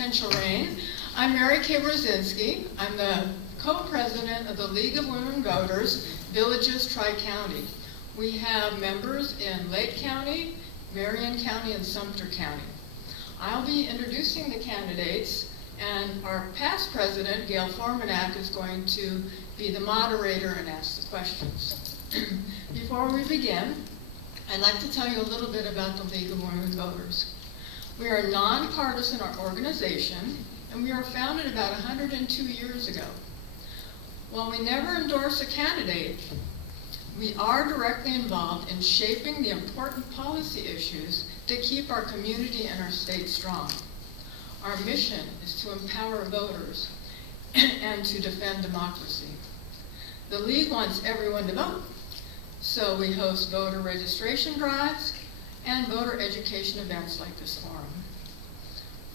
potential rain. I'm Mary Kay Brzezinski. I'm the co-president of the League of Women Voters, Villages Tri-County. We have members in Lake County, Marion County, and Sumter County. I'll be introducing the candidates, and our past president, Gail Formanak, is going to be the moderator and ask the questions. Before we begin, I'd like to tell you a little bit about the League of Women Voters. We are a nonpartisan organization, and we were founded about 102 years ago. While we never endorse a candidate, we are directly involved in shaping the important policy issues that keep our community and our state strong. Our mission is to empower voters and to defend democracy. The League wants everyone to vote, so we host voter registration drives and voter education events like this forum.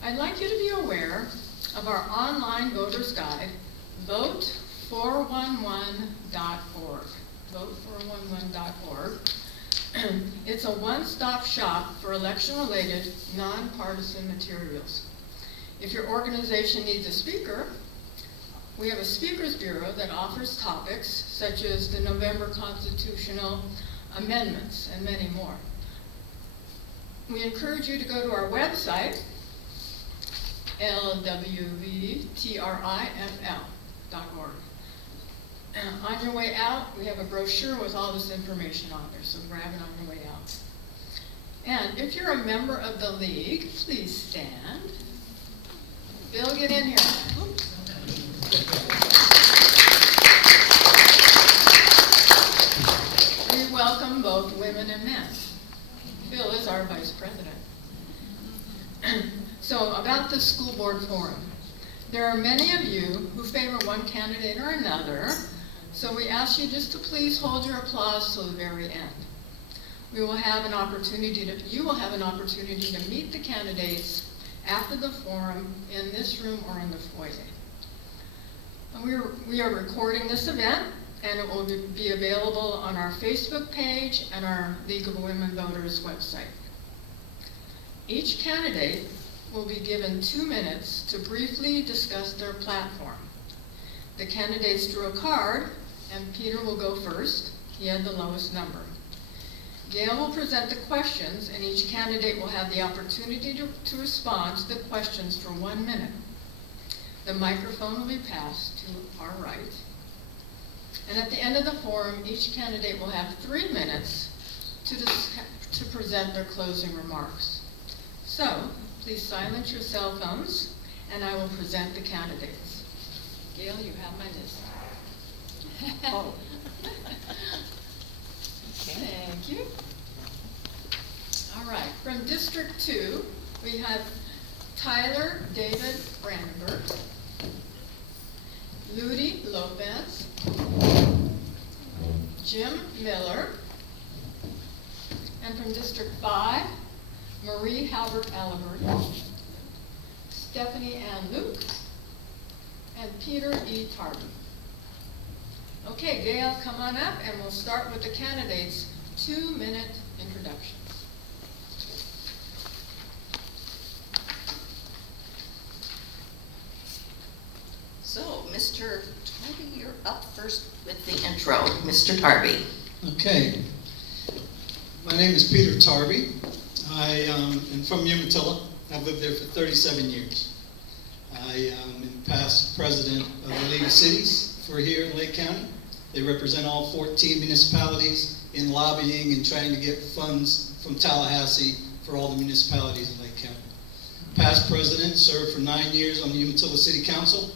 I'd like you to be aware of our online voters guide, vote411.org. Vote411.org. It's a one-stop shop for election-related, nonpartisan materials. If your organization needs a speaker, we have a speakers bureau that offers topics such as the November constitutional amendments and many more. We encourage you to go to our website, lwvtrifl.org. On your way out, we have a brochure with all this information on there, so grab it on your way out. And if you're a member of the League, please stand. Bill, get in here. Oops. We welcome both women and men. Phil is our vice president. So about the school board forum. There are many of you who favor one candidate or another, so we ask you just to please hold your applause till the very end. You will have an opportunity to meet the candidates after the forum in this room or in the foyer. And we are recording this event, and it will be available on our Facebook page and our League of Women Voters website. Each candidate will be given 2 minutes to briefly discuss their platform. The candidates drew a card, and Peter will go first. He had the lowest number. Gail will present the questions, and each candidate will have the opportunity to respond to the questions for 1 minute. The microphone will be passed to our right. And at the end of the forum, each candidate will have 3 minutes to present their closing remarks. So, please silence your cell phones, and I will present the candidates. Gail, you have my list. Oh. Thank you. All right, from District 2, we have Tyler David Brandenburg, Ludi Lopez, Jim Miller, and from District 5, Marie Halbert Allibert, Stephanie Ann Luke, and Peter E. Tarby. Okay, Gail, come on up, and we'll start with the candidates' 2-minute introductions. So, Mr. Tarby, you're up first with the intro. Mr. Tarby. Okay. My name is Peter Tarby. I am from Umatilla. I've lived there for 37 years. I am past president of the League of Cities for here in Lake County. They represent all 14 municipalities in lobbying and trying to get funds from Tallahassee for all the municipalities in Lake County. Past president, served for 9 years on the Umatilla City Council,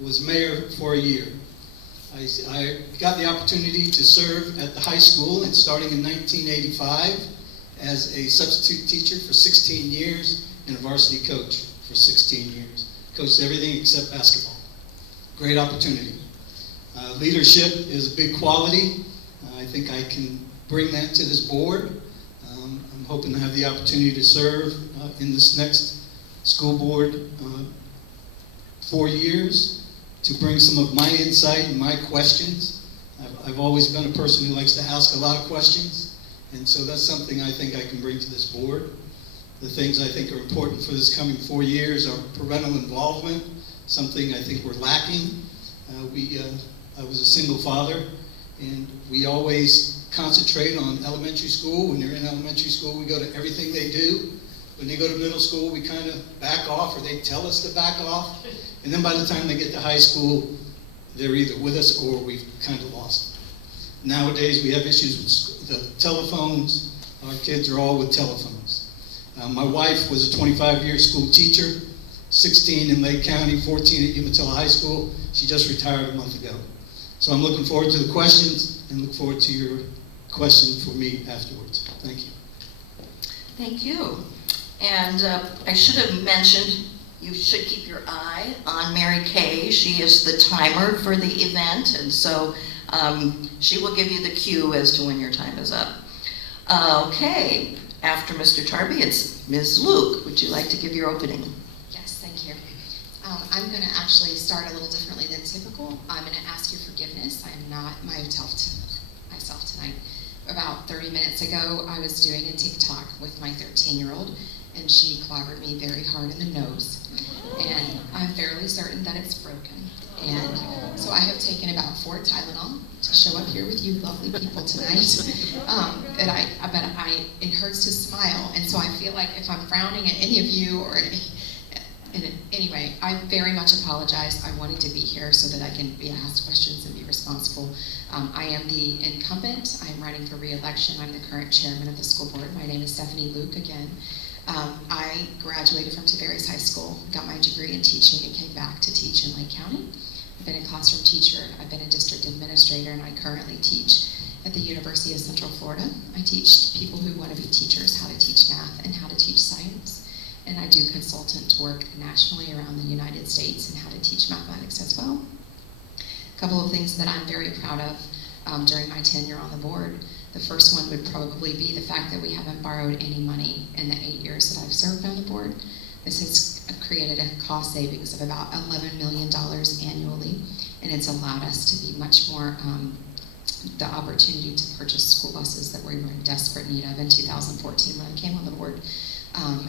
was mayor for a year. I got the opportunity to serve at the high school, and starting in 1985 as a substitute teacher for 16 years and a varsity coach for 16 years. Coached everything except basketball. Great opportunity. Leadership is a big quality. I think I can bring that to this board. I'm hoping to have the opportunity to serve in this next school board 4 years to bring some of my insight and my questions. I've always been a person who likes to ask a lot of questions, and so that's something I think I can bring to this board. The things I think are important for this coming 4 years are parental involvement, something I think we're lacking. I was a single father, and we always concentrate on elementary school. When they're in elementary school, we go to everything they do. When they go to middle school, we kind of back off, or they tell us to back off. And then by the time they get to high school, they're either with us or we've kind of lost them. Nowadays, we have issues with the telephones. Our kids are all with telephones. My wife was a 25-year school teacher, 16 in Lake County, 14 at Umatilla High School. She just retired a month ago. So I'm looking forward to the questions and look forward to your question for me afterwards. Thank you. Thank you. And I should have mentioned, you should keep your eye on Mary Kay. She is the timer for the event, and so she will give you the cue as to when your time is up. Okay, after Mr. Tarby, it's Ms. Luke. Would you like to give your opening? Yes, thank you. I'm going to actually start a little differently than typical. I'm going to ask your forgiveness. I am not myself tonight. About 30 minutes ago, I was doing a TikTok with my 13-year-old, and she clobbered me very hard in the nose. And I'm fairly certain that it's broken. And so I have taken about 4 Tylenol to show up here with you lovely people tonight. It hurts to smile, and so I feel like if I'm frowning at any of you or anyway, I very much apologize. I wanted to be here so that I can be asked questions and be responsible. I am the incumbent. I'm running for re-election. I'm the current chairman of the school board. My name is Stephanie Luke again. I graduated from Tavares High School, got my degree in teaching, and came back to teach in Lake County. I've been a classroom teacher. I've been a district administrator, and I currently teach at the University of Central Florida. I teach people who want to be teachers how to teach math and how to teach science. And I do consultant work nationally around the United States and how to teach mathematics as well. A couple of things that I'm very proud of during my tenure on the board. The first one would probably be the fact that we haven't borrowed any money in the 8 years that I've served on the board. This has created a cost savings of about $11 million annually, and it's allowed us to be much more the opportunity to purchase school buses that we were in desperate need of in 2014 when I came on the board.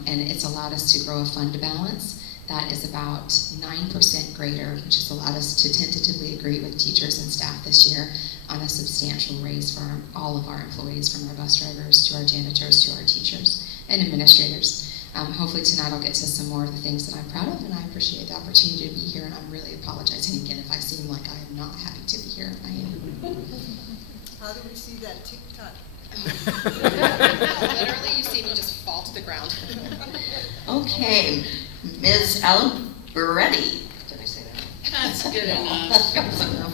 And it's allowed us to grow a fund balance that is about 9% greater, which has allowed us to tentatively agree with teachers and staff this year on a substantial raise for all of our employees, from our bus drivers to our janitors to our teachers and administrators. Hopefully tonight I'll get to some more of the things that I'm proud of, and I appreciate the opportunity to be here, and I'm really apologizing again if I seem like I am not happy to be here. I am. How do we see that TikTok? Literally, you see me just fall to the ground. Okay, Ms. Alberetti. Did I say that? That's good enough.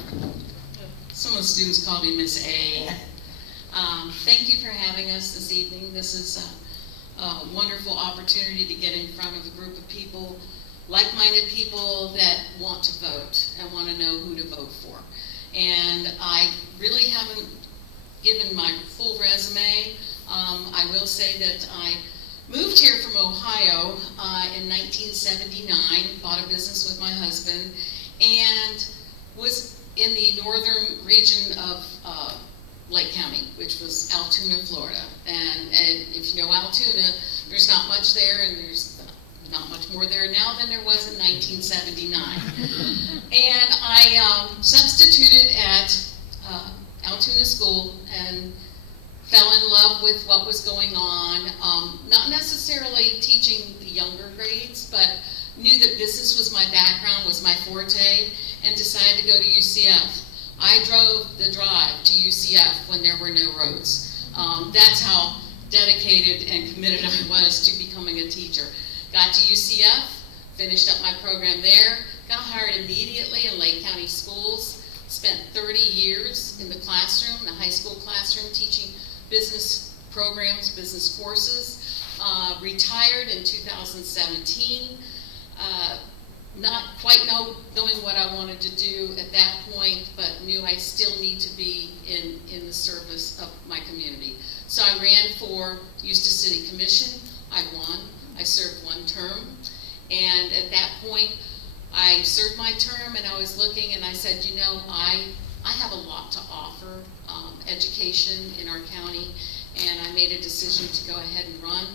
Some of the students call me Miss A. Thank you for having us this evening. This is a wonderful opportunity to get in front of a group of people, like-minded people that want to vote and want to know who to vote for. And I really haven't given my full resume. I will say that I moved here from Ohio in 1979, bought a business with my husband, and was in the northern region of Lake County, which was Altoona, Florida. And if you know Altoona, there's not much there, and there's not much more there now than there was in 1979. And I substituted at Altoona School and fell in love with what was going on, not necessarily teaching the younger grades, but knew that business was my background, was my forte, and decided to go to UCF. I drove the drive to UCF when there were no roads. That's how dedicated and committed I was to becoming a teacher. Got to UCF, finished up my program there, got hired immediately in Lake County schools, spent 30 years in the classroom, the high school classroom, teaching business programs, business courses, retired in 2017, not quite knowing what I wanted to do at that point, but knew I still need to be in the service of my community. So I ran for Eustis City Commission. I won. I served 1 term, and at that point I served my term, and I was looking, and I said, you know, I have a lot to offer education in our county, and I made a decision to go ahead and run.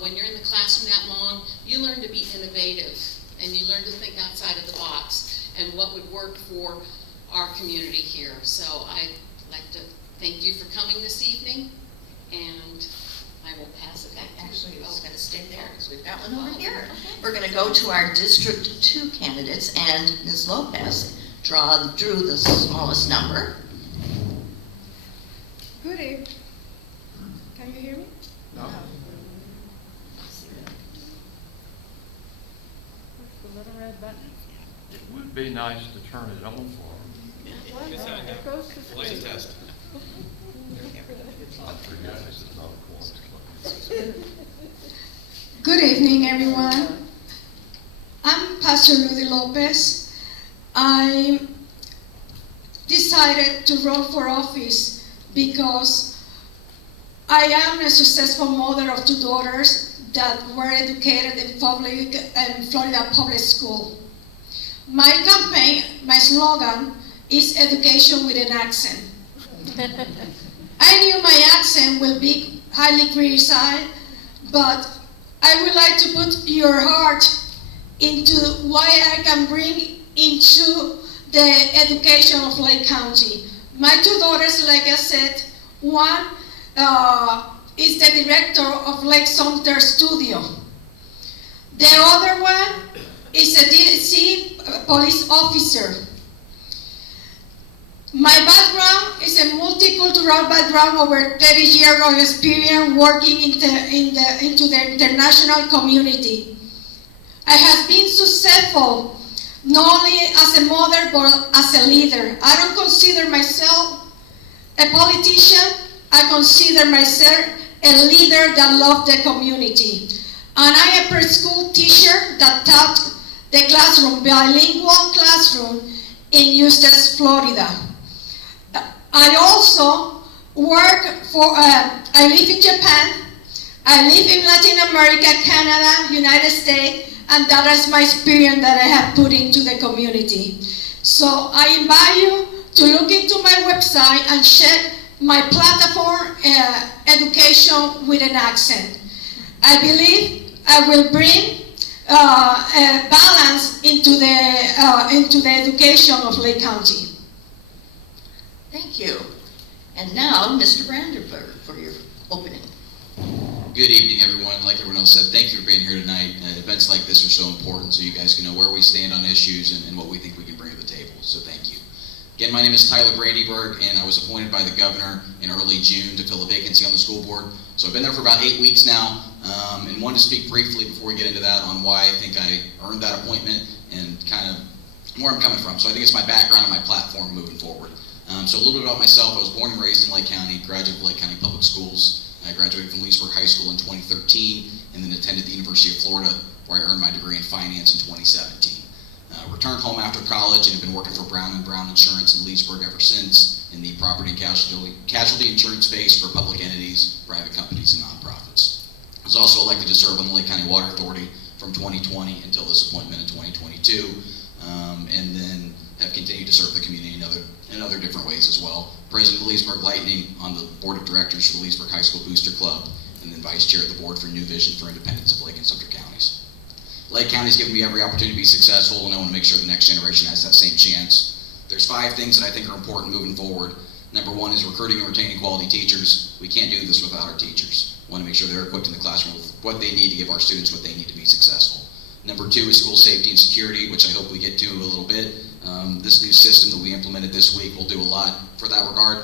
when you're in the classroom that long, you learn to be innovative, and you learn to think outside of the box, and what would work for our community here. So I'd like to thank you for coming this evening, and I will pass it back to you. Actually, it's going to stay there because we've got one over here. We're going to go to our District 2 candidates, and Ms. Lopez drew the smallest number. Good evening. Can you hear me? No. Push the little red button. It would be nice to turn it on for them. Well, it goes to sleep. Test. It's not for you guys, it's not a quorum. Good evening, everyone. I'm Pastor Rudy Lopez. I decided to run for office because I am a successful mother of 2 daughters that were educated in Florida public school. My campaign, my slogan is education with an accent. I knew my accent will be highly criticized, but I would like to put your heart into what I can bring into the education of Lake County. My 2 daughters, like I said, one is the director of Lake Sumter Studio. The other one is a DC police officer. My background is a multicultural background, over 30 years of experience working into the international community. I have been successful not only as a mother but as a leader. I don't consider myself a politician. I consider myself a leader that loves the community. And I am a preschool teacher that taught the classroom, bilingual classroom in Eustis, Florida. I also work for, I live in Japan, I live in Latin America, Canada, United States, and that is my experience that I have put into the community. So I invite you to look into my website and check my platform, Education with an Accent. I believe I will bring a balance into the education of Lake County. Thank you. And now, Mr. Brandenburg for your opening. Good evening, everyone. Like everyone else said, thank you for being here tonight. Events like this are so important so you guys can know where we stand on issues and what we think we can bring to the table. So thank you. Again, my name is Tyler Brandenburg, and I was appointed by the governor in early June to fill a vacancy on the school board. So I've been there for about 8 weeks now, and wanted to speak briefly before we get into that on why I think I earned that appointment and kind of where I'm coming from. So I think it's my background and my platform moving forward. So a little bit about myself. I was born and raised in Lake County, graduate of Lake County Public Schools. I graduated from Leesburg High School in 2013 and then attended the University of Florida, where I earned my degree in finance in 2017. Returned home after college and have been working for Brown & Brown Insurance in Leesburg ever since in the property and casualty insurance space for public entities, private companies, and nonprofits. I was also elected to serve on the Lake County Water Authority from 2020 until this appointment in 2022, and then have continued to serve the community in other different ways as well. President of the Leesburg Lightning, on the board of directors for the Leesburg High School Booster Club, and then vice chair of the board for New Vision for Independence of Lake and Sumter Counties. Lake County's given me every opportunity to be successful, and I want to make sure the next generation has that same chance. There's 5 things that I think are important moving forward. Number 1 is recruiting and retaining quality teachers. We can't do this without our teachers. We want to make sure they're equipped in the classroom with what they need to give our students what they need to be successful. Number 2 is school safety and security, which I hope we get to a little bit. This new system that we implemented this week will do a lot for that regard.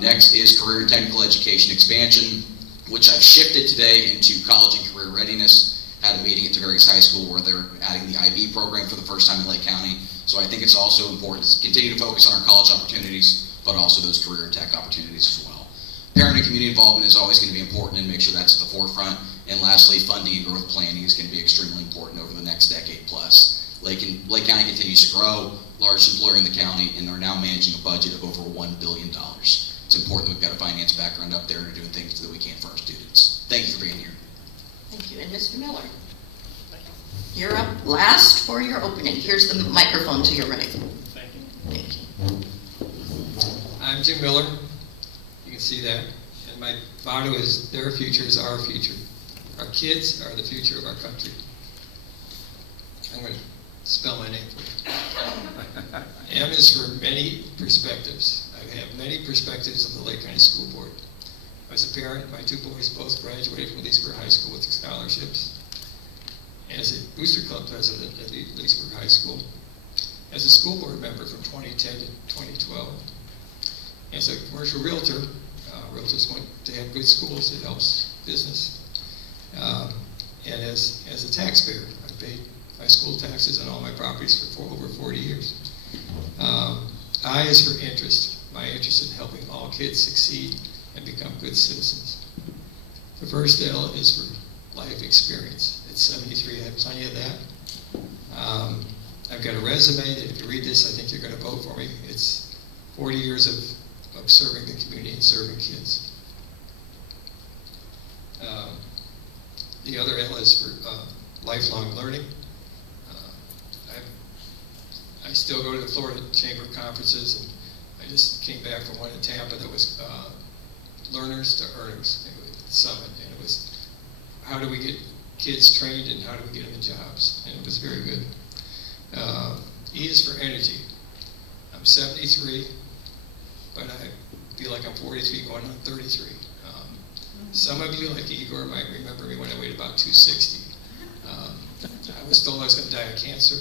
Next is career and technical education expansion, which I've shifted today into college and career readiness. Had a meeting at Tavares High School where they're adding the IB program for the first time in Lake County. So I think it's also important to continue to focus on our college opportunities, but also those career and tech opportunities as well. Parent and community involvement is always going to be important, and make sure that's at the forefront. And lastly, funding and growth planning is going to be extremely important over the next decade plus. Lake County continues to grow, largest employer in the county, and are now managing a budget of over $1 billion. It's important that we've got a finance background up there and are doing things that we can for our students. Thank you for being here. Thank you. And Mr. Miller, you're up last for your opening. Here's the microphone to your right. Thank you. Thank you. I'm Jim Miller. You can see that. And my motto is, their future is our future. Our kids are the future of our country. I'm going to spell my name for you. M is for many perspectives. I have many perspectives of the Lake County School Board. As a parent, my two boys both graduated from Leesburg High School with scholarships. As a Booster Club president at Leesburg High School. As a school board member from 2010 to 2012. As a commercial realtor, realtors want to have good schools, it helps business. And as a taxpayer, I paid my school taxes on all my properties for over 40 years. I is for interest. My interest in helping all kids succeed and become good citizens. The first L is for life experience. At 73, I have plenty of that. I've got a resume that if you read this, I think you're going to vote for me. It's 40 years of serving the community and serving kids. The other L is for lifelong learning. I still go to the Florida Chamber conferences, and I just came back from one in Tampa that was Learners to Earners Summit, and it was how do we get kids trained and how do we get them in jobs, and it was very good. E is for energy. I'm 73, but I feel like I'm 43 going on 33. Some of you, like Igor, might remember me when I weighed about 260. I was told I was going to die of cancer.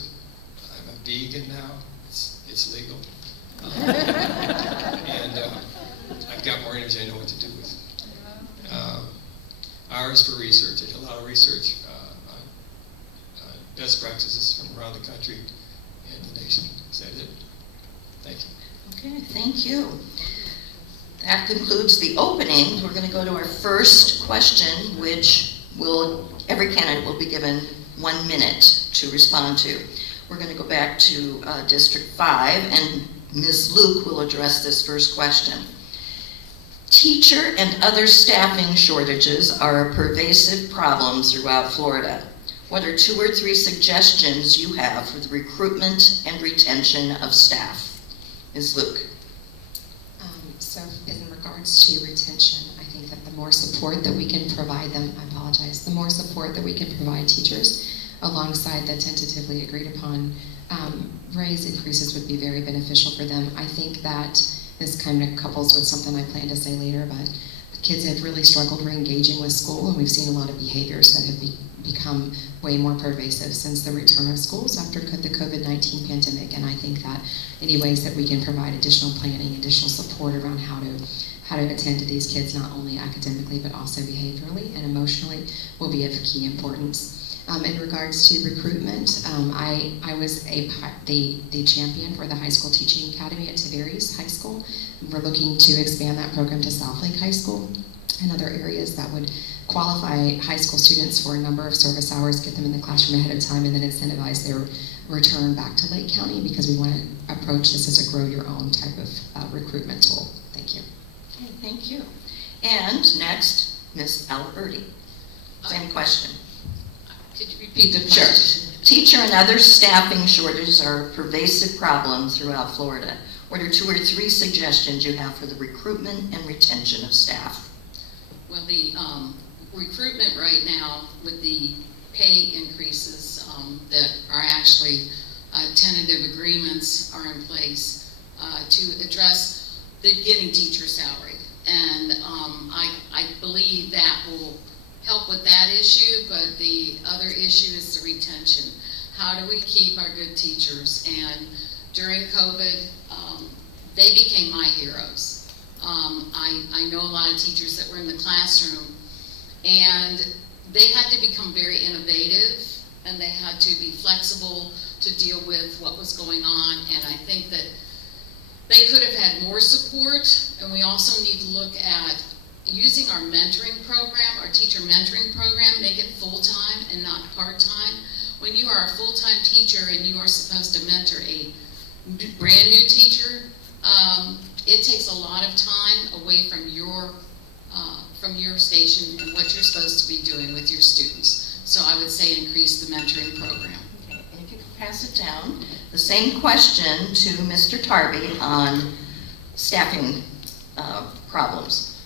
I'm a vegan now. It's legal. And I've got more energy I know what to do with. R is for research. I did a lot of research on best practices from around the country and the nation. Is that it? Thank you. Okay, thank you. That concludes the opening. We're going to go to our first question, which every candidate will be given 1 minute to respond to. We're going to go back to District 5, and Ms. Luke will address this first question. Teacher and other staffing shortages are a pervasive problem throughout Florida. What are 2 or 3 suggestions you have for the recruitment and retention of staff? Ms. Luke. So in regards to retention, I think that the more support that we can provide them, the more support that we can provide teachers alongside the tentatively agreed upon raise increases would be very beneficial for them. I think that this kind of couples with something I plan to say later, but kids have really struggled re-engaging with school, and we've seen a lot of behaviors that have become way more pervasive since the return of schools after the COVID-19 pandemic. And I think that any ways that we can provide additional planning, additional support around how to attend to these kids, not only academically but also behaviorally and emotionally, will be of key importance. In regards to recruitment, I was the champion for the high school teaching academy at Tavares High School. We're looking to expand that program to South Lake High School and other areas that would qualify high school students for a number of service hours, get them in the classroom ahead of time, and then incentivize their return back to Lake County, because we want to approach this as a grow your own type of recruitment tool. Thank you. Okay, thank you. And next, Ms. Alberti. Same question. Could you repeat the Sure. question? Teacher and other staffing shortages are a pervasive problem throughout Florida. What are 2 or 3 suggestions you have for the recruitment and retention of staff? Well, the recruitment right now with the pay increases that are actually tentative agreements are in place to address the beginning teacher salary. And I believe that will help with that issue, but the other issue is the retention. How do we keep our good teachers? And during COVID, they became my heroes. I know a lot of teachers that were in the classroom, and they had to become very innovative, and they had to be flexible to deal with what was going on. And I think that they could have had more support, and we also need to look at using our mentoring program, our teacher mentoring program, make it full-time and not part-time. When you are a full-time teacher and you are supposed to mentor a brand new teacher, it takes a lot of time away from your station and what you're supposed to be doing with your students. So I would say increase the mentoring program. Okay, and if you could pass it down, the same question to Mr. Tarby on staffing problems.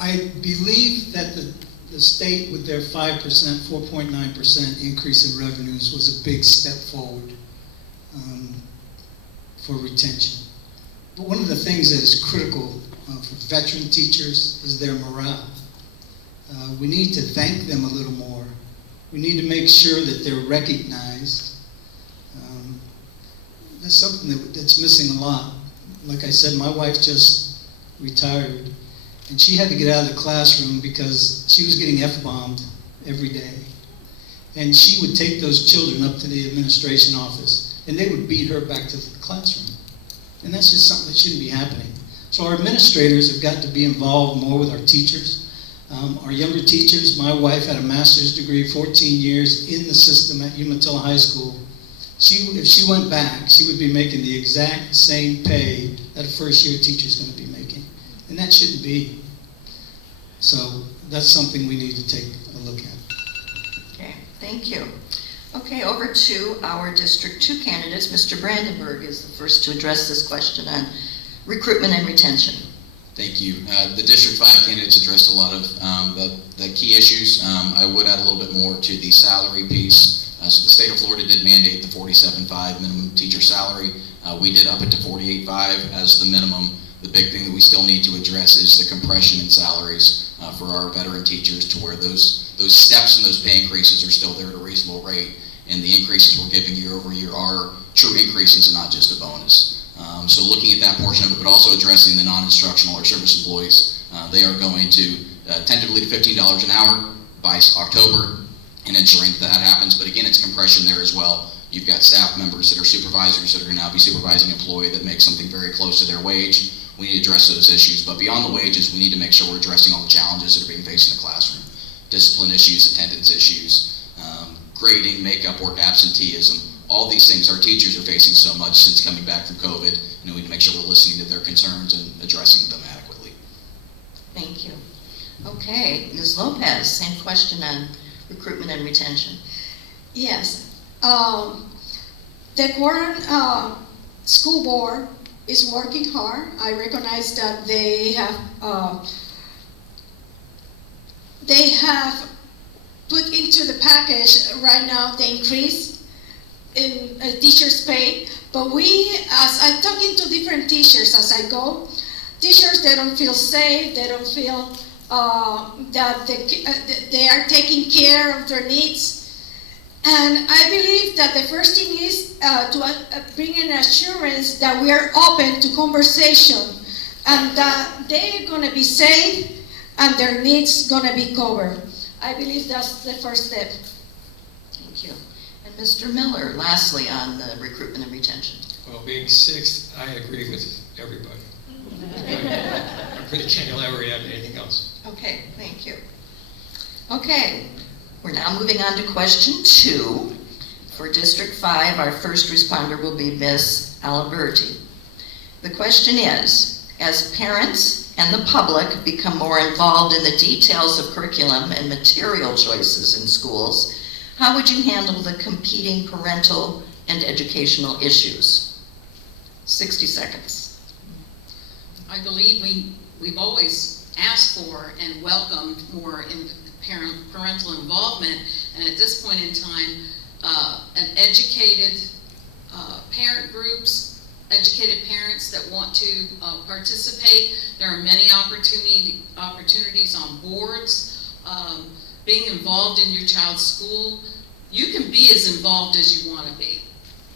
I believe that the the state with their 5%, 4.9% increase in revenues was a big step forward for retention. But one of the things that is critical for veteran teachers is their morale. We need to thank them a little more. We need to make sure that they're recognized. That's something that's missing a lot. Like I said, my wife just retired, and she had to get out of the classroom because she was getting F-bombed every day. And she would take those children up to the administration office, and they would beat her back to the classroom. And that's just something that shouldn't be happening. So our administrators have got to be involved more with our teachers. Our younger teachers, my wife had a master's degree, 14 years in the system at Umatilla High School. If she went back, she would be making the exact same pay that a first-year teacher is going to be making. And that shouldn't be. So that's something we need to take a look at. Okay, thank you. Okay, over to our District 2 candidates. Mr. Brandenburg is the first to address this question on recruitment and retention. Thank you. The District 5 candidates addressed a lot of the key issues. I would add a little bit more to the salary piece. So the state of Florida did mandate the $47.5 minimum teacher salary. We did up it to $48.5 as the minimum. The big thing that we still need to address is the compression in salaries for our veteran teachers, to where those steps and those pay increases are still there at a reasonable rate, and the increases we're giving year over year are true increases and not just a bonus. So looking at that portion of it, but also addressing the non-instructional or service employees, they are going to tentatively to $15 an hour by October, and ensuring that happens. But again, it's compression there as well. You've got staff members that are supervisors that are going to now be supervising an employee that makes something very close to their wage. We need to address those issues. But beyond the wages, we need to make sure we're addressing all the challenges that are being faced in the classroom. Discipline issues, attendance issues, grading, makeup work, absenteeism. All these things our teachers are facing so much since coming back from COVID. And we need to make sure we're listening to their concerns and addressing them adequately. Thank you. Okay, Ms. Lopez, same question on recruitment and retention. Yes. The current school board is working hard. I recognize that they have put into the package right now the increase in teachers' pay. But as I'm talking to different teachers as I go, teachers, they don't feel safe, they don't feel that they are taking care of their needs. And I believe that the first thing is to bring an assurance that we are open to conversation and that they're going to be safe and their needs going to be covered. I believe that's the first step. Thank you. And Mr. Miller, lastly on the recruitment and retention. Well, being sixth, I agree with everybody. I really can't elaborate on anything else. Okay, thank you. Okay, we're now moving on to question 2. For District 5, our first responder will be Ms. Aliberti. The question is, as parents and the public become more involved in the details of curriculum and material choices in schools, how would you handle the competing parental and educational issues? 60 seconds. I believe we've always asked for and welcomed more parental involvement, and at this point in time, an educated parent groups, educated parents that want to participate. There are many opportunities on boards, being involved in your child's school. You can be as involved as you want to be,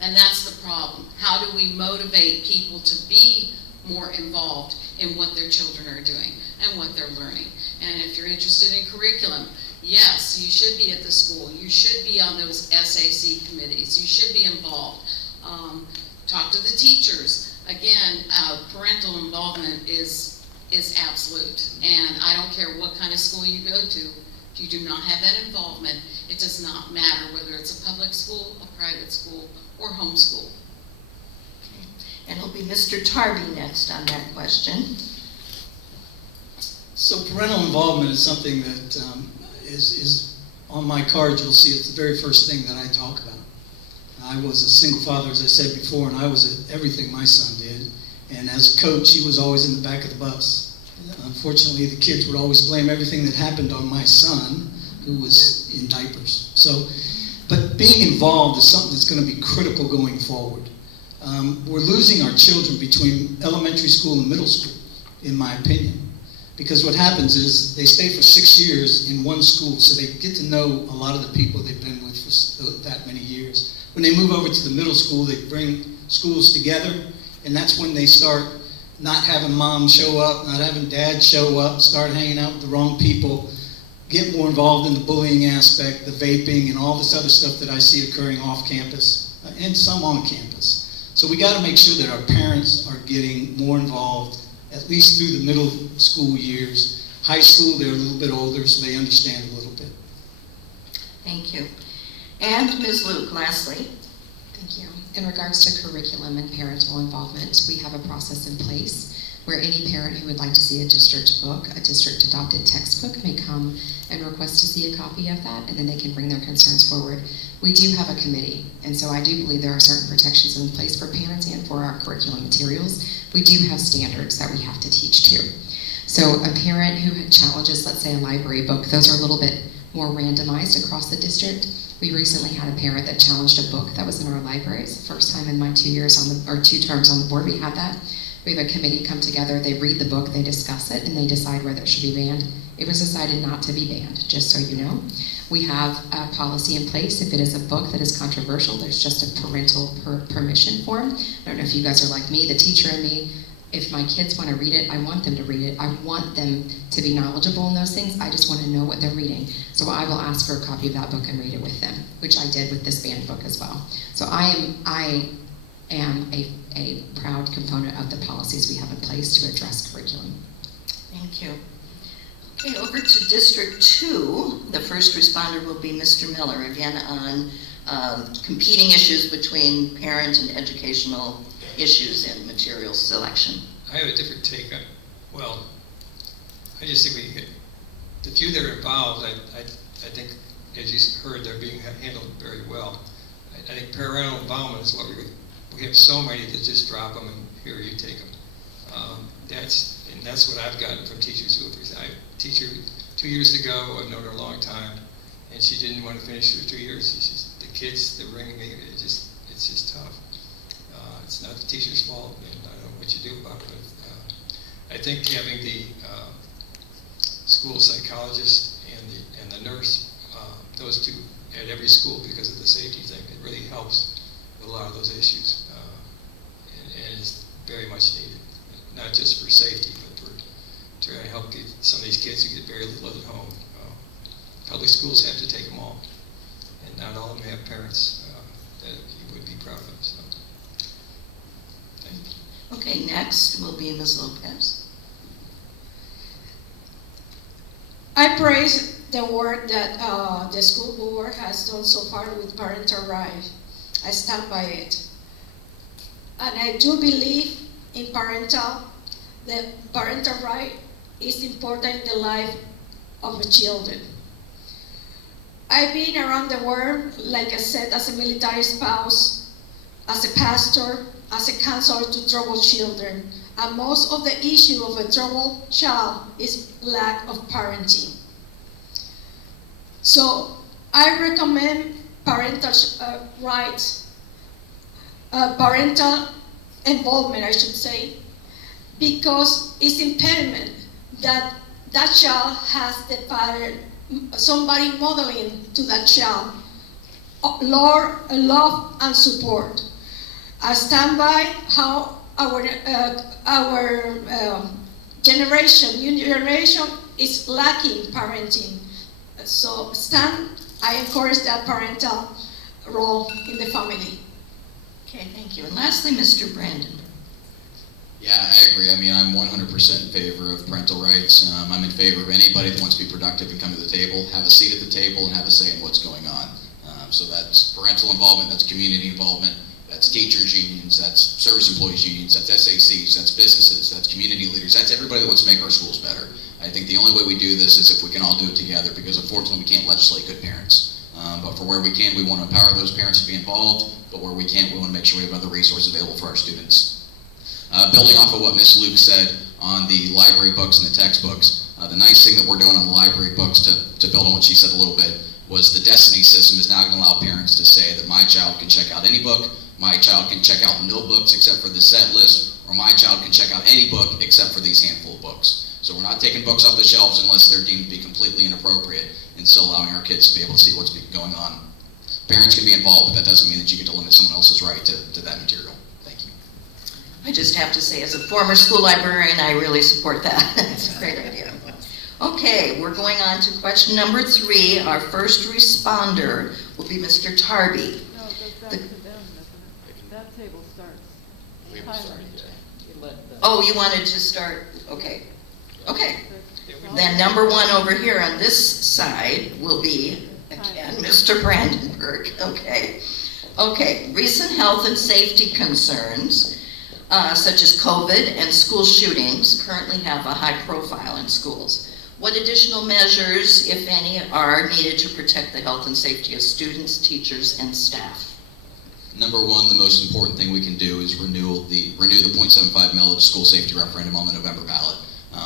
and that's the problem. How do we motivate people to be more involved in what their children are doing and what they're learning? And if you're interested in curriculum, yes, you should be at the school. You should be on those SAC committees. You should be involved. Talk to the teachers. Again, parental involvement is absolute. And I don't care what kind of school you go to. If you do not have that involvement, it does not matter whether it's a public school, a private school, or homeschool. Okay. And it'll be Mr. Tarby next on that question. So parental involvement is something that is on my card. You'll see it's the very first thing that I talk about. I was a single father, as I said before, and I was at everything my son did. And as a coach, he was always in the back of the bus. Unfortunately, the kids would always blame everything that happened on my son, who was in diapers. So, but being involved is something that's going to be critical going forward. We're losing our children between elementary school and middle school, in my opinion. Because what happens is they stay for 6 years in one school, so they get to know a lot of the people they've been with for that many years. When they move over to the middle school, they bring schools together, and that's when they start not having mom show up, not having dad show up, start hanging out with the wrong people, get more involved in the bullying aspect, the vaping, and all this other stuff that I see occurring off campus, and some on campus. So we got to make sure that our parents are getting more involved, at least through the middle school years. High school, they're a little bit older, so they understand a little bit. Thank you. And Ms. Luke, lastly. Thank you. In regards to curriculum and parental involvement, we have a process in place where any parent who would like to see a district book, a district adopted textbook, may come and request to see a copy of that, and then they can bring their concerns forward. We do have a committee, and so I do believe there are certain protections in place for parents and for our curriculum materials. We do have standards that we have to teach to. So a parent who challenges, let's say, a library book, those are a little bit more randomized across the district. We recently had a parent that challenged a book that was in our library. It's the first time in my 2 years on the, or 2 terms on the board we had that. We have a committee come together, they read the book, they discuss it, and they decide whether it should be banned. It was decided not to be banned, just so you know. We have a policy in place. If it is a book that is controversial, there's just a parental permission form. I don't know if you guys are like me, the teacher in me. If my kids want to read it, I want them to read it. I want them to be knowledgeable in those things. I just want to know what they're reading. So I will ask for a copy of that book and read it with them, which I did with this banned book as well. So I am a proud component of the policies we have in place to address curriculum. Thank you. Okay, over to District 2. The first responder will be Mr. Miller, again on competing issues between parent and educational issues in material selection. I have a different take on, well, I just think the few that are involved, I think, as you heard, they're being handled very well. I think parental involvement is what we have so many that just drop them and here, you take them. That's what I've gotten from teachers who have, I teach her 2 years ago, I've known her a long time, and she didn't want to finish her 2 years. The kids, they're ringing me, it's just tough. It's not the teacher's fault, and I don't know what you do about it, but I think having the school psychologist and the nurse, those two at every school because of the safety thing, it really helps with a lot of those issues, and it's very much needed, not just for safety, but for trying to help get some of these kids who get very little at home. Public schools have to take them all, and not all of them have parents that you would be proud of. So. Okay, next will be Ms. Lopez. I praise the work that the school board has done so far with parental rights. I stand by it. And I do believe in parental. The parental right is important in the life of the children. I've been around the world, like I said, as a military spouse, as a pastor, as a counselor to troubled children. And most of the issue of a troubled child is lack of parenting. So I recommend parental rights, parental involvement, I should say, because it's impediment that that child has the father, somebody modeling to that child, love and support. I stand by how our generation, new generation, is lacking parenting. So I encourage that parental role in the family. Okay, thank you. And lastly, Mr. Brandon. Yeah, I agree. I mean, I'm 100% in favor of parental rights. I'm in favor of anybody that wants to be productive and come to the table, have a seat at the table, and have a say in what's going on. So that's parental involvement, that's community involvement, that's teachers unions, that's service employees unions, that's SACs, that's businesses, that's community leaders, that's everybody that wants to make our schools better. I think the only way we do this is if we can all do it together, because unfortunately we can't legislate good parents. But for where we can, we want to empower those parents to be involved, but where we can't, we want to make sure we have other resources available for our students. Building off of what Ms. Luke said, on the library books and the textbooks. The nice thing that we're doing on the library books, to build on what she said a little bit, was the Destiny system is now going to allow parents to say that my child can check out any book, my child can check out no books except for the set list, or my child can check out any book except for these handful of books. So we're not taking books off the shelves unless they're deemed to be completely inappropriate, and still allowing our kids to be able to see what's going on. Parents can be involved, but that doesn't mean that you get to limit someone else's right to that material. Thank you. I just have to say, as a former school librarian, I really support that. It's a great idea. Okay, we're going on to question number 3. Our first responder will be Mr. Tarby. No, it goes back to them, doesn't it? That table starts. We haven't started yet. Oh, you wanted to start, okay. Okay. Then number 1 over here on this side will be, again, Mr. Brandenburg, okay. Okay, recent health and safety concerns, such as COVID and school shootings, currently have a high profile in schools. What additional measures, if any, are needed to protect the health and safety of students, teachers, and staff? Number 1, the most important thing we can do is renew the 0.75 millage school safety referendum on the November ballot.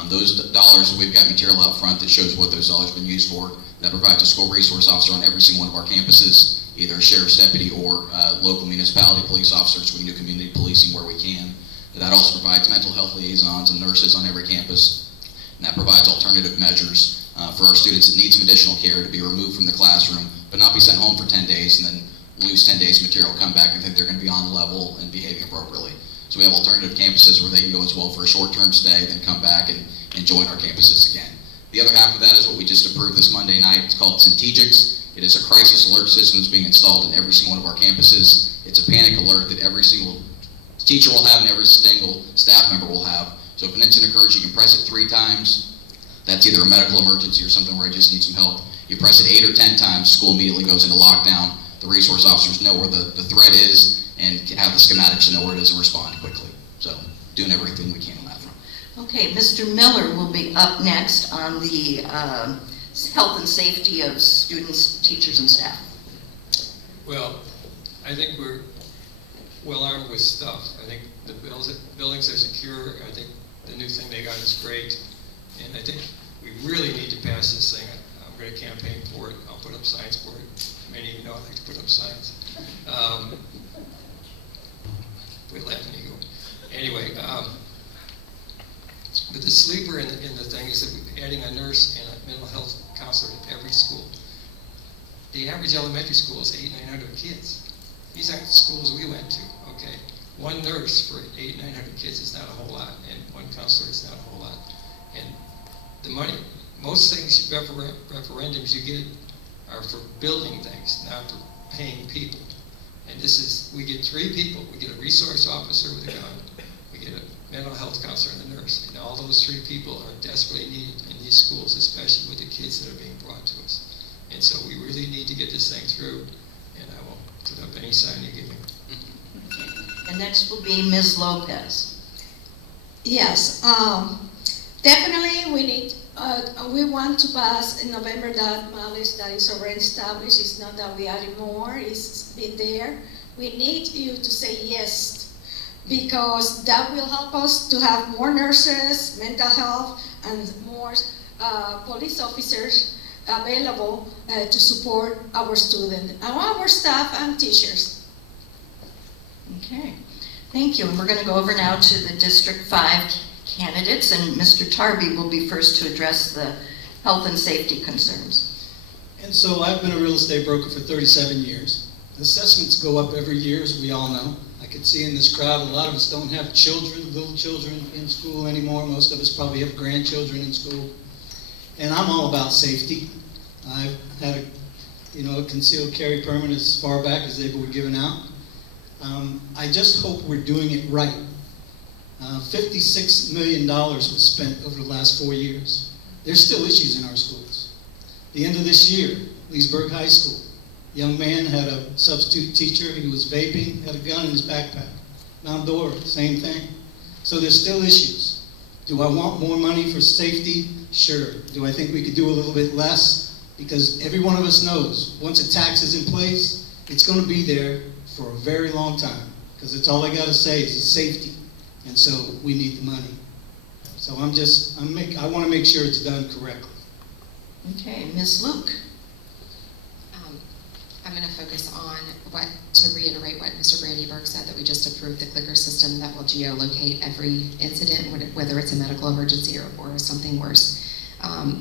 Those dollars, we've got material out front that shows what those dollars have been used for. That provides a school resource officer on every single one of our campuses, either a sheriff's deputy or local municipality police officers, so we can do community policing where we can. That also provides mental health liaisons and nurses on every campus. And that provides alternative measures for our students that need some additional care to be removed from the classroom, but not be sent home for 10 days and then lose 10 days material, come back and think they're going to be on level and behaving appropriately. So we have alternative campuses where they can go as well for a short-term stay, then come back and join our campuses again. The other half of that is what we just approved this Monday night. It's called Centegix. It is a crisis alert system that's being installed in every single one of our campuses. It's a panic alert that every single teacher will have and every single staff member will have. So if an incident occurs, you can press it 3 times. That's either a medical emergency or something where I just need some help. You press it 8 or 10 times, school immediately goes into lockdown. The resource officers know where the threat is and have the schematics to know where it is and respond quickly. So doing everything we can on that front. Okay, Mr. Miller will be up next on the health and safety of students, teachers, and staff. Well, I think we're well armed with stuff. I think the buildings are secure. I think the new thing they got is great. And I think we really need to pass this thing. I'm going to campaign for it. I'll put up signs for it. Many of you know I like to put up signs. We laugh and you go. Anyway, but the sleeper in the thing is that we're adding a nurse and a mental health counselor at every school. The average elementary school is 800-900 kids. These aren't the schools we went to, okay? 1 nurse for 800-900 kids is not a whole lot, and 1 counselor is not a whole lot. And the money, most things, referendums you get are for building things, not for paying people. And this is, we get 3 people. We get a resource officer with a gun, we get a mental health counselor and a nurse. And all those 3 people are desperately needed in these schools, especially with the kids that are being brought to us. And so we really need to get this thing through, and I will put up any sign you give me. And next will be Ms. Lopez. Yes, definitely we need, we want to pass in November that mileage that is already established. It's not that we adding more, it's been there. We need you to say yes, because that will help us to have more nurses, mental health, and more police officers available to support our students, our staff and teachers. Okay, thank you. And we're going to go over now to the District 5 candidates, and Mr. Tarby will be first to address the health and safety concerns. And so I've been a real estate broker for 37 years. Assessments go up every year, as we all know. I can see in this crowd, a lot of us don't have children, little children in school anymore. Most of us probably have grandchildren in school. And I'm all about safety. I've had a concealed carry permit as far back as they were given out. I just hope we're doing it right. $56 million was spent over the last 4 years. There's still issues in our schools. The end of this year, Leesburg High School, young man had a substitute teacher, he was vaping, had a gun in his backpack. Mount Dora, same thing. So there's still issues. Do I want more money for safety? Sure. Do I think we could do a little bit less? Because every one of us knows, once a tax is in place, it's going to be there for a very long time. Because it's all I got to say is safety. And so we need the money. So I want to make sure it's done correctly. Okay, Ms. Luke. I'm going to focus on to reiterate what Mr. Brandyberg said, that we just approved the clicker system that will geolocate every incident, whether it's a medical emergency or something worse.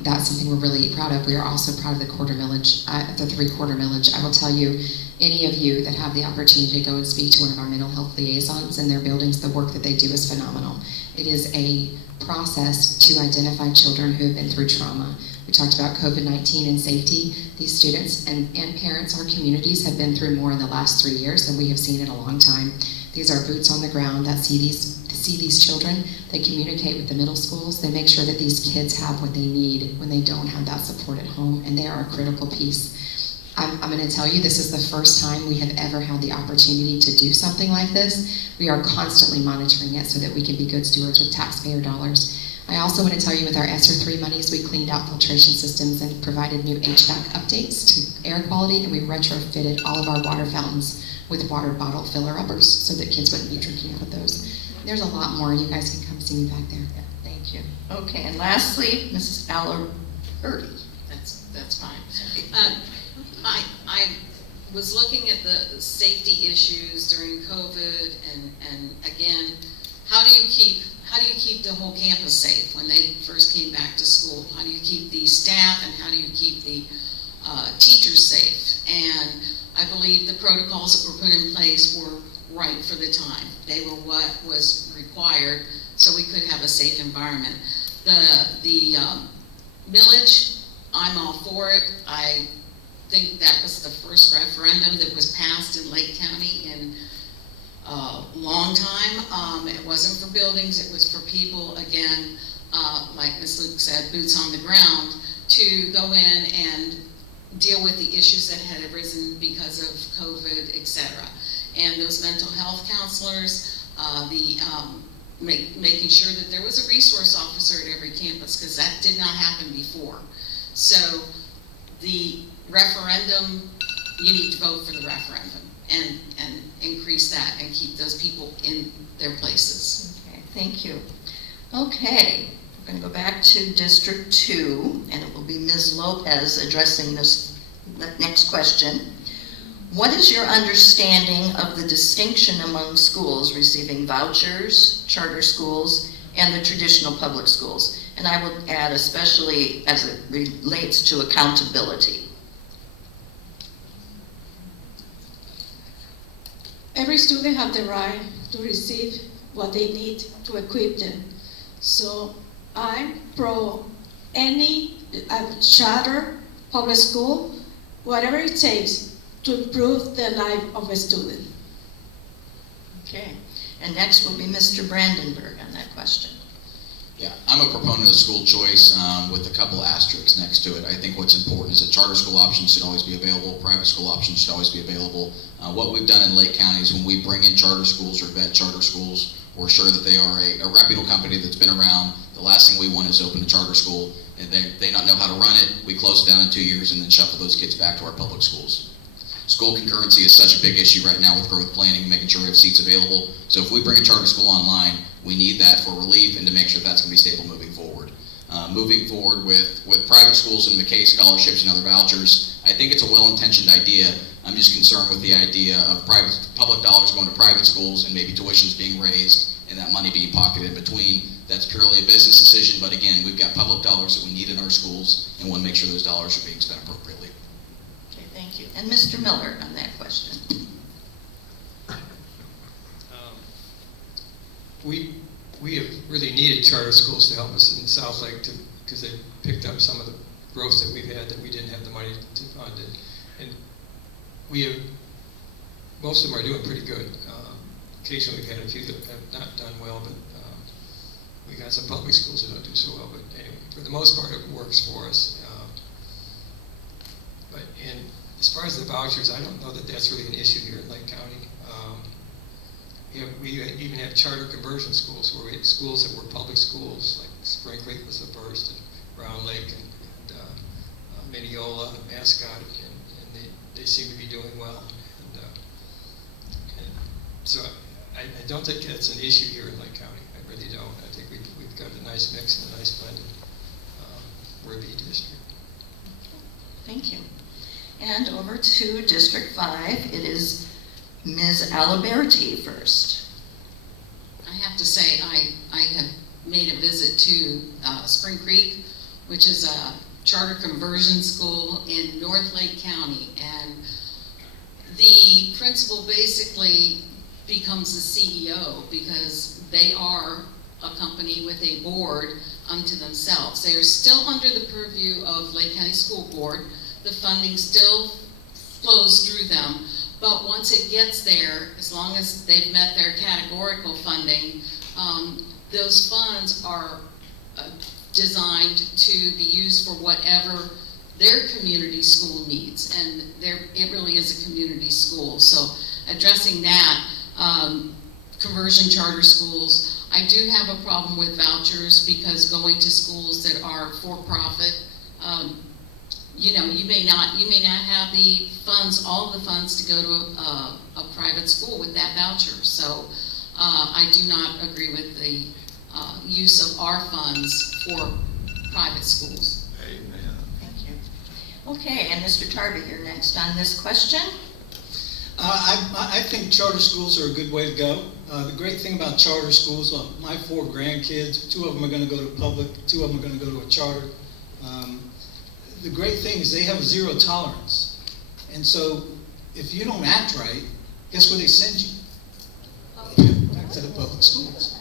That's something we're really proud of. We are also proud of the quarter millage, the 3/4 millage. I will tell you, any of you that have the opportunity to go and speak to one of our mental health liaisons in their buildings, the work that they do is phenomenal. It is a process to identify children who have been through trauma. We talked about COVID-19 and safety. These students and parents, our communities, have been through more in the last 3 years than we have seen in a long time. These are boots on the ground that see these children. They communicate with the middle schools. They make sure that these kids have what they need when they don't have that support at home, and they are a critical piece. I'm going to tell you, this is the first time we have ever had the opportunity to do something like this. We are constantly monitoring it so that we can be good stewards with taxpayer dollars. I also want to tell you, with our ESSER 3 monies, we cleaned out filtration systems and provided new HVAC updates to air quality, and we retrofitted all of our water fountains with water bottle filler uppers so that kids wouldn't be drinking out of those. There's a lot more. You guys can come see me back there. Yeah, thank you. Okay, and lastly, Mrs. Allerberty. That's fine. I was looking at the safety issues during COVID, and again, how do you keep the whole campus safe when they first came back to school? How do you keep the staff, and how do you keep the teachers safe? And I believe the protocols that were put in place were right for the time. They were what was required so we could have a safe environment. The millage, I'm all for it. I think that was the first referendum that was passed in Lake County in a long time. It wasn't for buildings, it was for people, again, like Ms. Luke said, boots on the ground, to go in and deal with the issues that had arisen because of COVID, etc. And those mental health counselors, making sure that there was a resource officer at every campus, because that did not happen before. So the referendum, you need to vote for the referendum and increase that and keep those people in their places. Okay, thank you. Okay, we're going to go back to District 2, and it will be Ms. Lopez addressing this next question. What is your understanding of the distinction among schools receiving vouchers, charter schools, and the traditional public schools? And I would add, especially as it relates to accountability. Every student has the right to receive what they need to equip them. So I'm pro any charter, public school, whatever it takes to improve the life of a student. Okay, and next will be Mr. Brandenburg on that question. Yeah, I'm a proponent of school choice with a couple asterisks next to it. I think what's important is that charter school options should always be available, private school options should always be available. What we've done in Lake County is when we bring in charter schools or vet charter schools, we're sure that they are a reputable company that's been around. The last thing we want is open a charter school and they not know how to run it. We close it down in 2 years and then shuffle those kids back to our public schools. School concurrency is such a big issue right now with growth planning, making sure we have seats available. So if we bring a charter school online, we need that for relief and to make sure that's going to be stable moving forward. Moving forward with private schools and McKay scholarships and other vouchers, I think it's a well-intentioned idea. I'm just concerned with the idea of public dollars going to private schools and maybe tuitions being raised and that money being pocketed in between. That's purely a business decision, but again, we've got public dollars that we need in our schools and want to make sure those dollars are being spent appropriately. Okay, thank you. And Mr. Miller on that question. We have really needed charter schools to help us in South Lake because they picked up some of the growth that we've had that we didn't have the money to fund it. And most of them are doing pretty good. Occasionally we've had a few that have not done well, but we got some public schools that don't do so well. But anyway, for the most part, it works for us. And as far as the vouchers, I don't know that that's really an issue here in Lake County. We even have charter conversion schools where we had schools that were public schools, like Spring Creek was the first, and Round Lake, and Mineola, Mascot, and they seem to be doing well. And so I I don't think that's an issue here in Lake County. I really don't. I think we've got a nice mix and a nice blended Ruby district. Thank you. And over to District 5, it is Ms. Aliberti first. I have to say, I have made a visit to Spring Creek, which is a charter conversion school in North Lake County, and the principal basically becomes the CEO because they are a company with a board unto themselves. They are still under the purview of Lake County School Board. The funding still flows through them, but once it gets there, as long as they've met their categorical funding, those funds are designed to be used for whatever their community school needs, and it really is a community school. So addressing that, conversion charter schools, I do have a problem with vouchers because going to schools that are for-profit, you know, you may not have the funds, all the funds to go to a private school with that voucher. So I do not agree with the use of our funds for private schools. Amen. Thank you. Okay, and Mr. Tarby, you're next on this question. I think charter schools are a good way to go. The great thing about charter schools, my 4 grandkids, 2 of them are going to go to public, 2 of them are going to go to a charter. The great thing is they have a zero tolerance. And so if you don't act right, guess where they send you? Back to the public schools.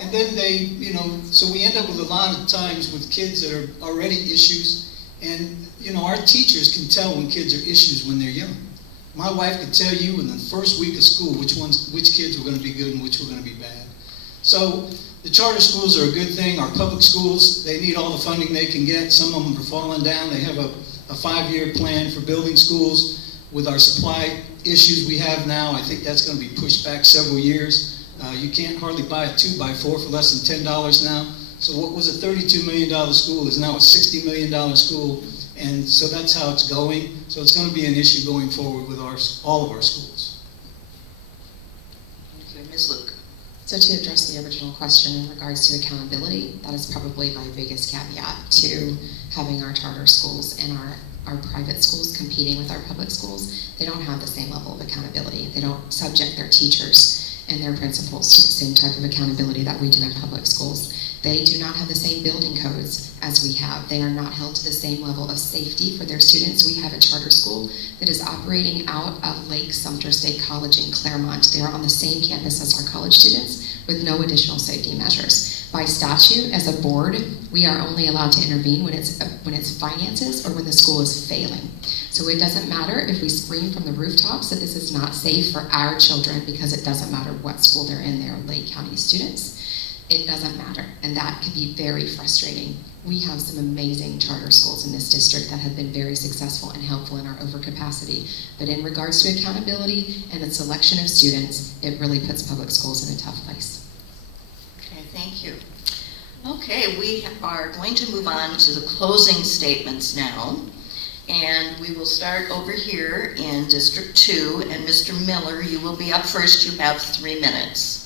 And then they, you know, so we end up with a lot of times with kids that are already issues. And, you know, our teachers can tell when kids are issues when they're young. My wife could tell you in the first week of school which kids were going to be good and which were going to be bad. So the charter schools are a good thing. Our public schools, they need all the funding they can get. Some of them are falling down. They have a 5-year plan for building schools. With our supply issues we have now, I think that's going to be pushed back several years. You can't hardly buy a 2x4 for less than $10 now. So what was a $32 million school is now a $60 million school. And so that's how it's going. So it's going to be an issue going forward with all of our schools. Thank you. Ms. Luke. So to address the original question in regards to accountability, that is probably my biggest caveat to having our charter schools and our private schools competing with our public schools. They don't have the same level of accountability. They don't subject their teachers and their principals to the same type of accountability that we do in public schools. They do not have the same building codes as we have. They are not held to the same level of safety for their students. We have a charter school that is operating out of Lake Sumter State College in Claremont. They are on the same campus as our college students with no additional safety measures. By statute, as a board, we are only allowed to intervene when it's finances or when the school is failing. So it doesn't matter if we scream from the rooftops that this is not safe for our children, because it doesn't matter what school they're in, they're Lake County students. It doesn't matter, and that can be very frustrating. We have some amazing charter schools in this district that have been very successful and helpful in our overcapacity. But in regards to accountability and the selection of students, it really puts public schools in a tough place. Okay, thank you. Okay, we are going to move on to the closing statements now. And we will start over here in District 2, and Mr. Miller, you will be up first. You have 3 minutes.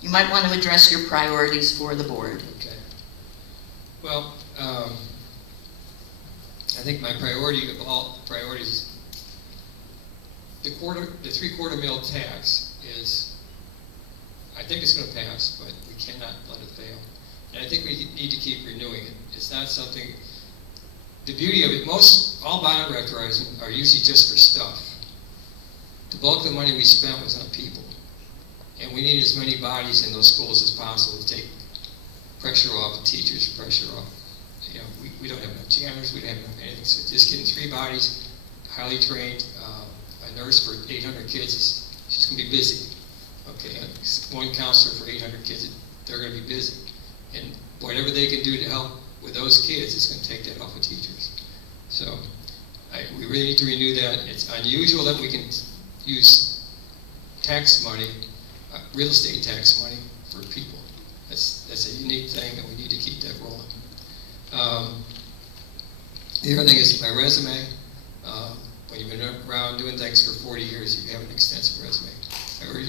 You might want to address your priorities for the board. Okay. Well, I think my priority of all priorities, the 3/4 meal tax is, I think it's going to pass, but we cannot let it fail. And I think we need to keep renewing it. It's not something, the beauty of it, all bond authorization are usually just for stuff. The bulk of the money we spent was on people. And we need as many bodies in those schools as possible to take pressure off the teachers, pressure off. You know, we don't have enough janitors, we don't have enough anything. So just getting 3 bodies, highly trained, a nurse for 800 kids, she's going to be busy. Okay, 1 counselor for 800 kids, they're going to be busy. And whatever they can do to help with those kids, it's going to take that off of teachers. So we really need to renew that. It's unusual that we can use tax money, real estate tax money for people. That's a unique thing, and we need to keep that rolling. The other thing is my resume. When you've been around doing things for 40 years, you have an extensive resume.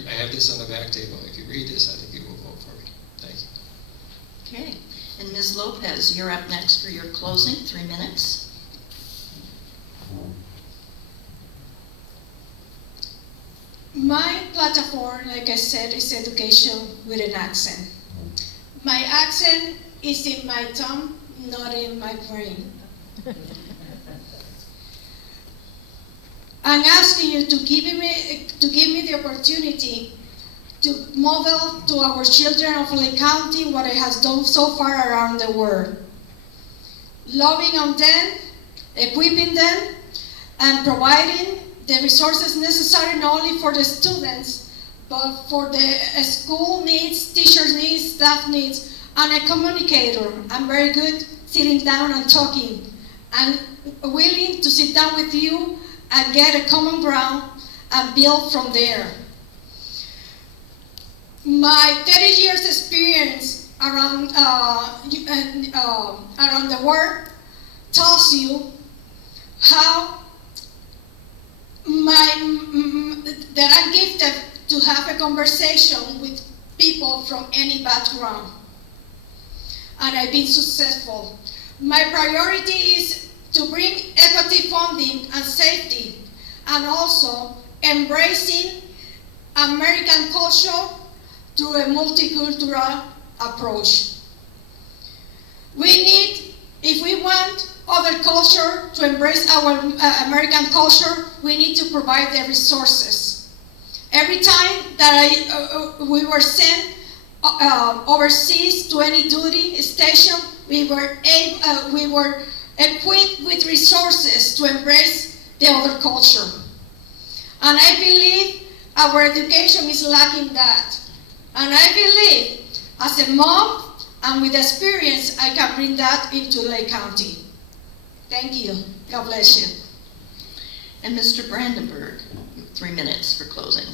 I have this on the back table. If you read this, I think you will vote for me. Thank you. Okay, and Ms. Lopez, you're up next for your closing, 3 minutes. My platform, like I said, is education with an accent. My accent is in my tongue, not in my brain. I'm asking you to give me the opportunity to model to our children of Lake County what it has done so far around the world. Loving on them, equipping them, and providing the resources necessary not only for the students, but for the school needs, teachers needs, staff needs. I'm a communicator. I'm very good sitting down and talking. I'm willing to sit down with you and get a common ground and build from there. My 30 years experience around the world tells you how that I'm gifted to have a conversation with people from any background, and I've been successful. My priority is to bring equity funding and safety, and also embracing American culture through a multicultural approach. We need, if we want other culture to embrace our American culture, we need to provide the resources. Every time that we were sent overseas to any duty station, we were equipped with resources to embrace the other culture. And I believe our education is lacking that. And I believe, as a mom and with experience, I can bring that into Lake County. Thank you. God bless you. And Mr. Brandenburg, 3 minutes for closing.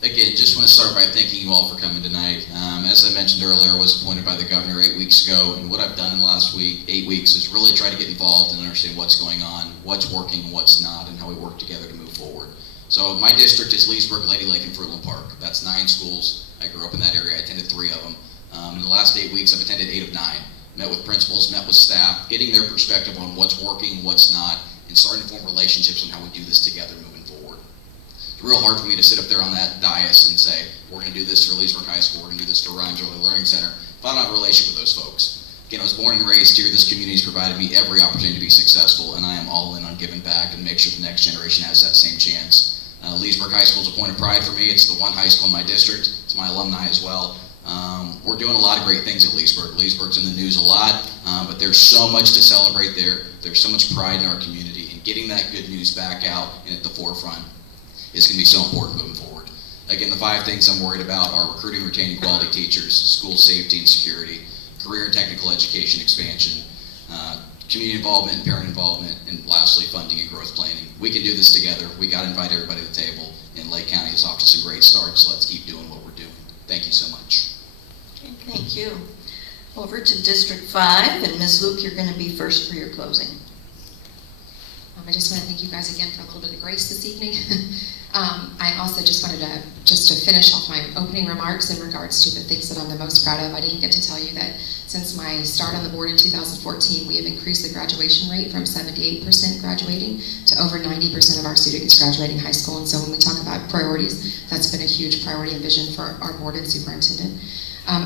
Again, just want to start by thanking you all for coming tonight. As I mentioned earlier, I was appointed by the governor 8 weeks ago, and what I've done in the last 8 weeks is really try to get involved and understand what's going on, what's working and what's not, and how we work together to move forward. So my district is Leesburg, Lady Lake, and Fruitland Park. That's 9 schools. I grew up in that area. I attended 3 of them. In the last 8 weeks, I've attended 8 of 9. Met with principals, met with staff, getting their perspective on what's working, what's not, and starting to form relationships on how we do this together moving forward. It's real hard for me to sit up there on that dais and say, we're going to do this for Leesburg High School, we're going to do this for Rhymes Early Learning Center, if I don't have a relationship with those folks. Again, I was born and raised here. This community has provided me every opportunity to be successful, and I am all in on giving back and make sure the next generation has that same chance. Leesburg High School is a point of pride for me. It's the one high school in my district. It's my alumni as well. We're doing a lot of great things at Leesburg. Leesburg's in the news a lot, but there's so much to celebrate there. There's so much pride in our community, and getting that good news back out and at the forefront is going to be so important moving forward. Again, the 5 things I'm worried about are recruiting, retaining quality teachers, school safety and security, career and technical education expansion, community involvement and parent involvement, and lastly, funding and growth planning. We can do this together. We got to invite everybody to the table, and Lake County is off to some great starts. Let's keep doing what we're doing. Thank you so much. Okay, thank you. Over to District 5, and Ms. Luke, you're going to be first for your closing. I just want to thank you guys again for a little bit of grace this evening. I also just wanted to finish off my opening remarks in regards to the things that I'm the most proud of. I didn't get to tell you that since my start on the board in 2014, we have increased the graduation rate from 78% graduating to over 90% of our students graduating high school. And so when we talk about priorities, that's been a huge priority and vision for our board and superintendent.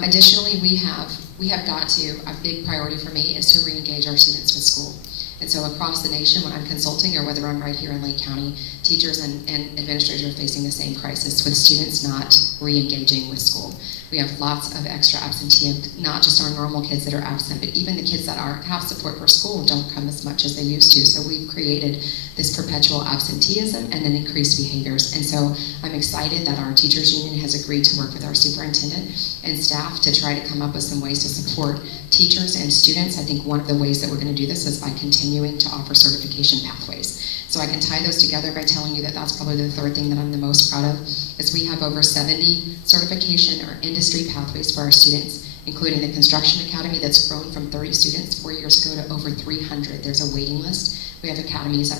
Additionally, we have got to, a big priority for me is to re-engage our students with school. And so across the nation, when I'm consulting or whether I'm right here in Lake County, teachers and administrators are facing the same crisis with students not re-engaging with school. We have lots of extra absenteeism, not just our normal kids that are absent, but even the kids that have support for school don't come as much as they used to. So we've created this perpetual absenteeism and then increased behaviors. And so I'm excited that our teachers union has agreed to work with our superintendent and staff to try to come up with some ways to support teachers and students. I think one of the ways that we're going to do this is by continuing to offer certification pathways. So I can tie those together by telling you that that's probably the 3rd thing that I'm the most proud of, is we have over 70 certification or industry pathways for our students, including the Construction Academy that's grown from 30 students 4 years ago to over 300. There's a waiting list. We have academies at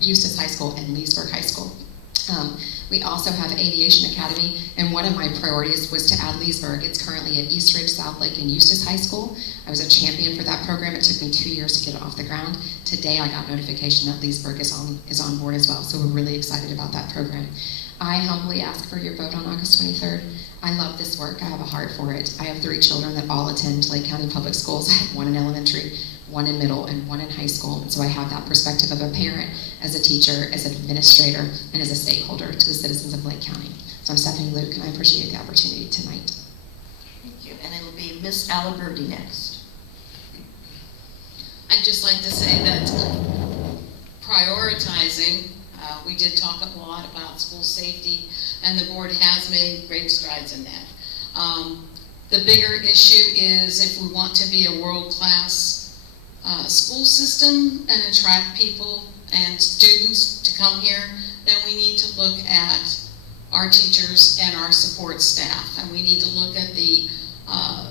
Eustis High School and Leesburg High School. We also have Aviation Academy, and one of my priorities was to add Leesburg. It's currently at East Ridge, South Lake, and Eustis High School. I was a champion for that program. It took me 2 years to get it off the ground. Today I got notification that Leesburg is on board as well, so we're really excited about that program. I humbly ask for your vote on August 23rd. I love this work. I have a heart for it. I have 3 children that all attend Lake County Public Schools. I have 1 in elementary, 1 in middle, and 1 in high school. And so I have that perspective of a parent, as a teacher, as an administrator, and as a stakeholder to the citizens of Lake County. So I'm Stephanie Luke, and I appreciate the opportunity tonight. Thank you. And it'll be Miss Aliberti next. I'd just like to say that prioritizing, we did talk a lot about school safety, and the board has made great strides in that. The bigger issue is if we want to be a world-class school system and attract people and students to come here, then we need to look at our teachers and our support staff. And we need to look at the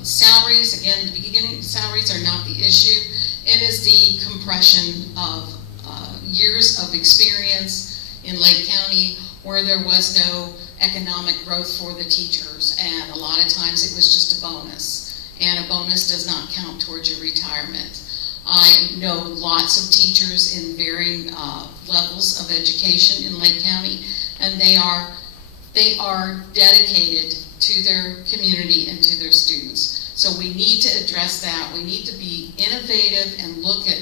salaries. Again, the beginning salaries are not the issue. It is the compression of years of experience in Lake County where there was no economic growth for the teachers, and a lot of times it was just a bonus, and a bonus does not count towards your retirement. I know lots of teachers in varying levels of education in Lake County, and they are dedicated to their community and to their students. So we need to address that. We need to be innovative and look at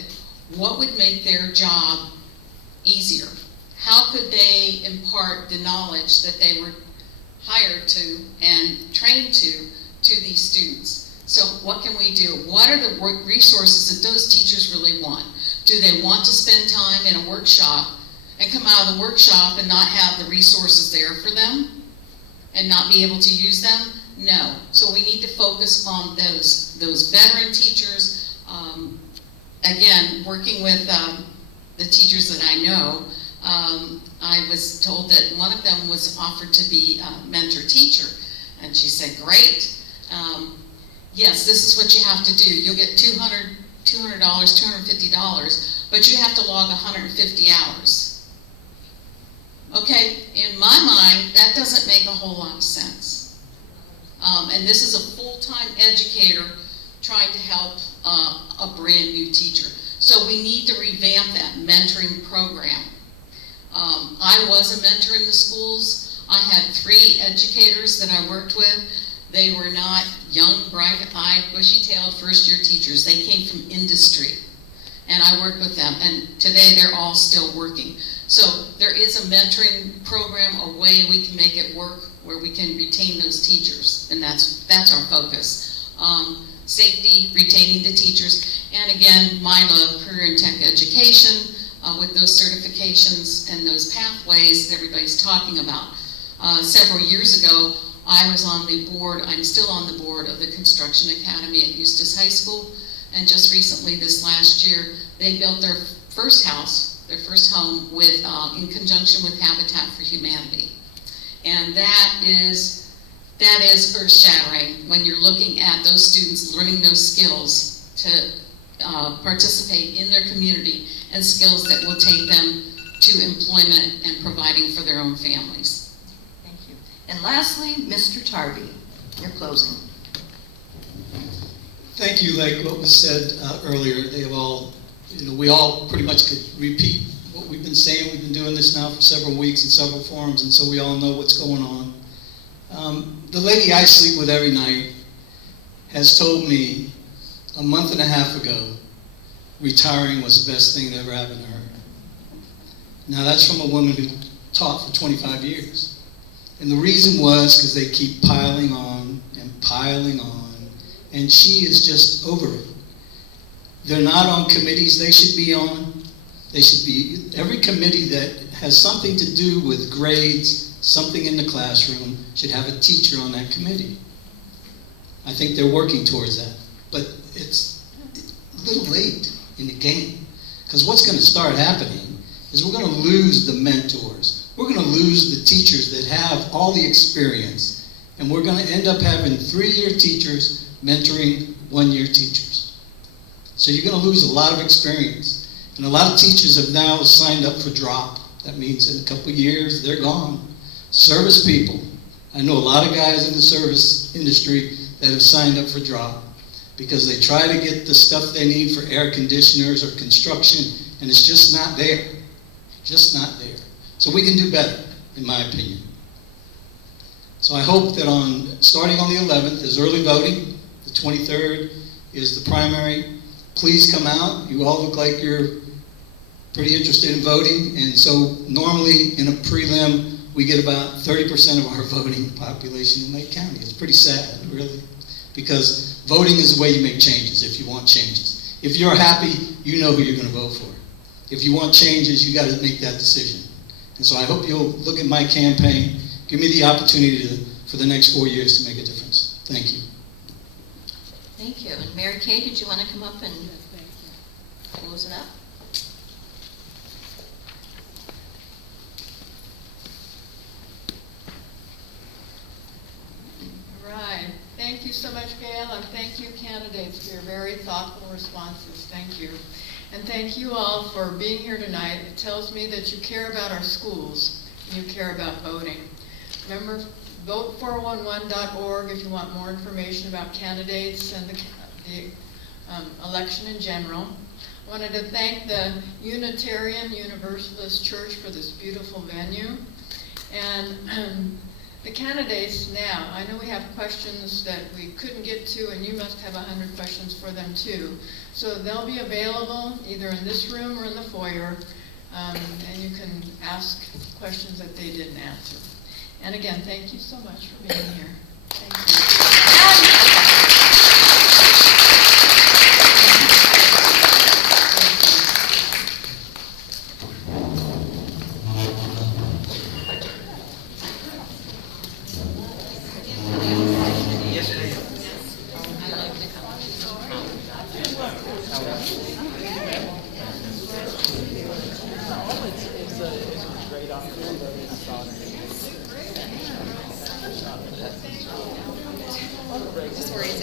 what would make their job easier. How could they impart the knowledge that they were hired to and trained to these students? So what can we do? What are the resources that those teachers really want? Do they want to spend time in a workshop and come out of the workshop and not have the resources there for them and not be able to use them? No. So we need to focus on those veteran teachers. Again, working with the teachers that I know, I was told that one of them was offered to be a mentor teacher, and she said, great. Yes, this is what you have to do. You'll get $200, $250, but you have to log 150 hours. Okay, in my mind, that doesn't make a whole lot of sense. And this is a full-time educator trying to help a brand new teacher. So we need to revamp that mentoring program. I was a mentor in the schools. I had 3 educators that I worked with. They were not young, bright-eyed, bushy-tailed first-year teachers. They came from industry, and I worked with them, and today they're all still working. So there is a mentoring program, a way we can make it work where we can retain those teachers, and that's our focus. Safety, retaining the teachers, and again, my love, career and tech education, with those certifications and those pathways that everybody's talking about. Several years ago, I was on the board, I'm still on the board of the Construction Academy at Eustis High School, and just recently this last year, they built their first house, their first home, with in conjunction with Habitat for Humanity. And that is earth-shattering when you're looking at those students learning those skills to participate in their community, and skills that will take them to employment and providing for their own families. Thank you. And lastly, Mr. Tarby, your closing. Thank you. Like what was said earlier, they have all, we all pretty much could repeat what we've been saying. We've been doing this now for several weeks in several forums, and so we all know what's going on. The lady I sleep with every night has told me a month and a half ago retiring was the best thing that ever happened to her. Now that's from a woman who taught for 25 years. And the reason was because they keep piling on and piling on, and she is just over it. They're not on committees they should be on. They should be, every committee that has something to do with grades, something in the classroom, should have a teacher on that committee. I think they're working towards that. But it's a little late in the game. Because what's going to start happening is we're going to lose the mentors. We're going to lose the teachers that have all the experience. And we're going to end up having 3-year teachers mentoring 1-year teachers. So you're going to lose a lot of experience. And a lot of teachers have now signed up for drop. That means in a couple of years, they're gone. Service people. I know a lot of guys in the service industry that have signed up for drop because they try to get the stuff they need for air conditioners or construction, and it's just not there. Just not there. So we can do better, in my opinion. So I hope that starting on the 11th is early voting. The 23rd is the primary. Please come out. You all look like you're pretty interested in voting. And so normally in a prelim, we get about 30% of our voting population in Lake County. It's pretty sad, really, because voting is the way you make changes if you want changes. If you're happy, you know who you're going to vote for. If you want changes, you got to make that decision. And so I hope you'll look at my campaign, give me the opportunity for the next 4 years to make a difference. Thank you. Thank you. And Mary Kay, did you want to come up and close it up? Right. Thank you so much, Gail, and thank you, candidates, for your very thoughtful responses. Thank you. And thank you all for being here tonight. It tells me that you care about our schools and you care about voting. Remember, vote411.org if you want more information about candidates and the election in general. I wanted to thank the Unitarian Universalist Church for this beautiful venue. And the candidates now, I know we have questions that we couldn't get to, and you must have 100 questions for them too. So they'll be available either in this room or in the foyer, and you can ask questions that they didn't answer. And again, thank you so much for being here. Thank you. It's a great opportunity.